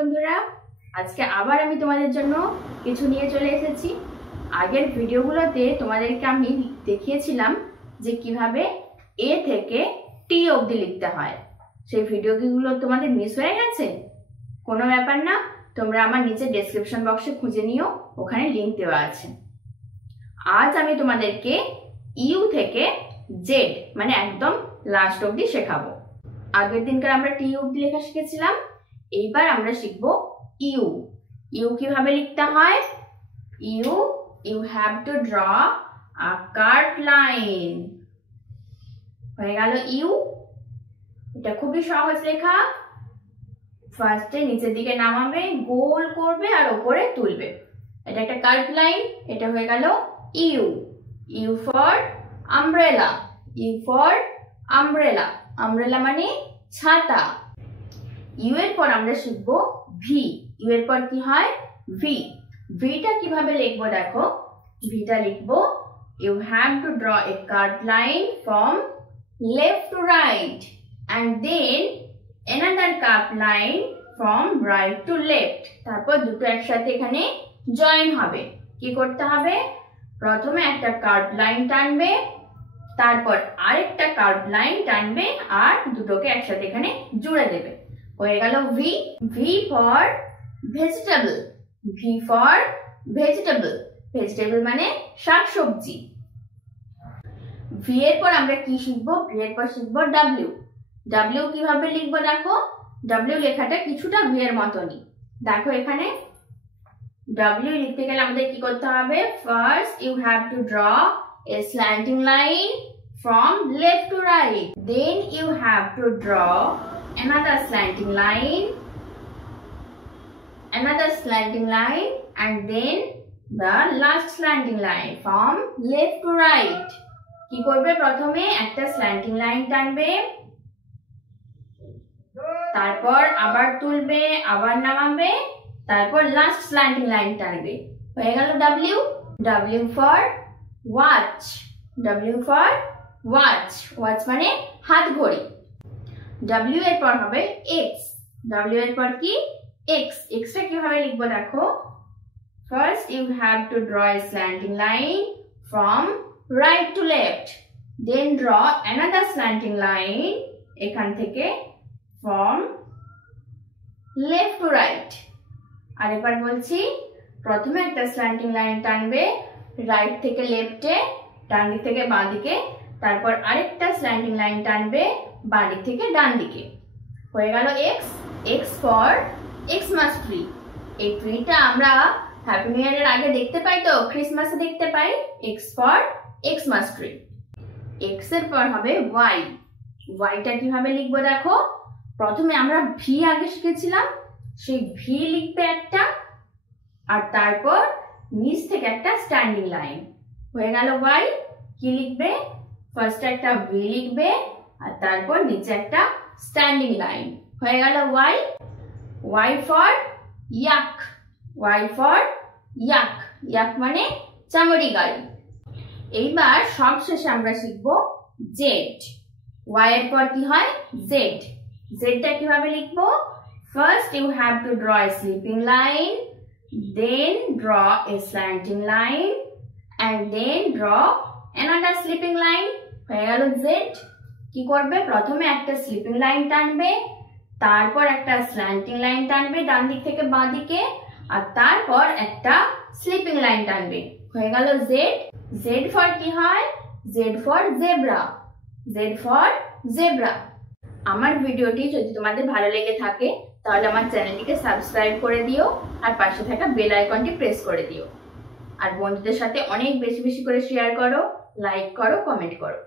বন্ধুরা, আজকে আবার আমি তোমাদের জন্য কিছু নিয়ে চলে এসেছি। আগের ভিডিওগুলোতে তোমাদেরকে আমি দেখিয়েছিলাম যে কিভাবে এ থেকে টি অবধি লিখতে হয়। সেই ভিডিওগুলো তোমাদের মিস হয়ে গেছে? কোনো ব্যাপার না, তোমরা আমার নিচে ডেসক্রিপশন বক্সে খুঁজে নিও, ওখানে লিংক দেওয়া আছে। আজ আমি তোমাদেরকে ইউ থেকে জেড মানে একদম লাস্ট অবধি শেখাবো। আগের দিনকার আমরা টি অবধি লেখা শিখেছিলাম, এইবার আমরা শিখব ইউ। ইউ কিভাবে লিখতে হয়? You have to draw a curve line. হয়ে গেল ইউ। এটা খুবই সহজ লেখা। ফার্স্টে নিচের দিকে নামাবে, গোল করবে আর উপরে তুলবে। এটা একটা কার্ভ লাইন। এটা হয়ে গেল U. U for umbrella. U for umbrella. Umbrella মানে ছাতা। ইউ এর পর আমরা শিখব ভি। ইউ এর পর কি হয়? ভি। ভিটা কিভাবে লিখবো দেখো। ভিটা লিখবো you have to draw a curve line from left to right and then another curved line from right to left। তারপর দুটো একসাথে এখানে জয়েন হবে। কি করতে হবে? প্রথমে একটা কার্ভ লাইন টানবে, তারপর আরেকটা কার্ভ লাইন টানবে আর দুটোকে একসাথে এখানে জুড়ে দেবে। হয়ে গেল V. V for vegetable. V for vegetable. Vegetable মানে শাকসবজি। ভি এর পর আমরা কি শিখবো? ভি এর পর শিখবো ডাব্লিউ। ডাব্লিউ কিভাবে লিখবো দেখো। ডাব্লিউ লেখাটা কিছুটা ভি এর মতনই। দেখো এখানে ডাব্লিউ লিখতে গেলে আমাদের কি করতে হবে? First you have to draw a slanting line from left to right, then you have to draw another slanting line and then the last slanting line from left to right। কি করবে? প্রথমে একটা স্ল্যান্টিং লাইন টানবে, তারপর আবার তুলবে, আবার নামাবে, তারপর লাস্ট স্ল্যান্টিং লাইন টানবে। হয়ে গেল W. W for watch. W for watch. Watch মানে হাত ঘড়ি। ডাব্লিউ এর পর হবে এক্স। ডাব্লিউ এর পর কি? এক্স। এক্সটা কিভাবে লিখবো দেখো। First you have to draw a slanting line from right to left, then draw another slanting line এখান থেকে ফ্রম লেফট টু রাইট। আরেকবার বলছি, প্রথমে একটা স্ল্যান্টিং লাইন টানবে রাইট থেকে লেফটে, ডান দিক থেকে বাঁ দিকে, তারপর আরেকটা স্ল্যান্টিং লাইন টানবে বাঁ দিক থেকে ডান দিকে। হয়ে গেল x. X for Xmas tree. এই ট্রিটা আমরা হ্যাপি নিউ ইয়ারের আগে দেখতে পাই, তো ক্রিসমাসে দেখতে পাই। X for Xmas tree. X এর পর হবে ওয়াই। ওয়াইটা কিভাবে লিখবো দেখো। প্রথমে আমরা ভি আগে শিখেছিলাম, সেই ভি লিখবে একটা, আর তারপর নিচ থেকে একটা স্ট্যান্ডিং লাইন। হয়ে গেল ওয়াই। কি লিখবে? ফার্স্ট একটা ভি লিখবে আর তারপর নিচে একটা স্ট্যান্ডিং লাইন। হয়ে গেল Y. Y for yak. Y for yak. Yak মানে চামড়ি গাড়ি। এইবার সব শেষে আমরা শিখবো জেড। ওয়াই এর পর কি হয়? জেড। জেডটা কিভাবে লিখবো? First you have to draw a sleeping line, then draw a slanting line and then draw another sleeping line। হয়ে গেল জেড। কি করবে? প্রথমে একটা স্লিপিং লাইন টানবে, তারপর একটা স্ল্যান্টিং লাইন টানবে ডান দিক থেকে বাঁ দিকে, আর তারপর একটা স্লিপিং লাইন টানবে। হয়ে গেল জেড। জেড ফর কি হয়? Z for zebra. Z for zebra. আমার ভিডিওটি যদি তোমাদের ভালো লেগে থাকে তাহলে আমার চ্যানেলটিকে সাবস্ক্রাইব করে দিও আর পাশে থাকা বেল আইকনটি প্রেস করে দিও। আর বন্ধুদের সাথে অনেক বেশি বেশি করে শেয়ার করো, লাইক করো, কমেন্ট করো।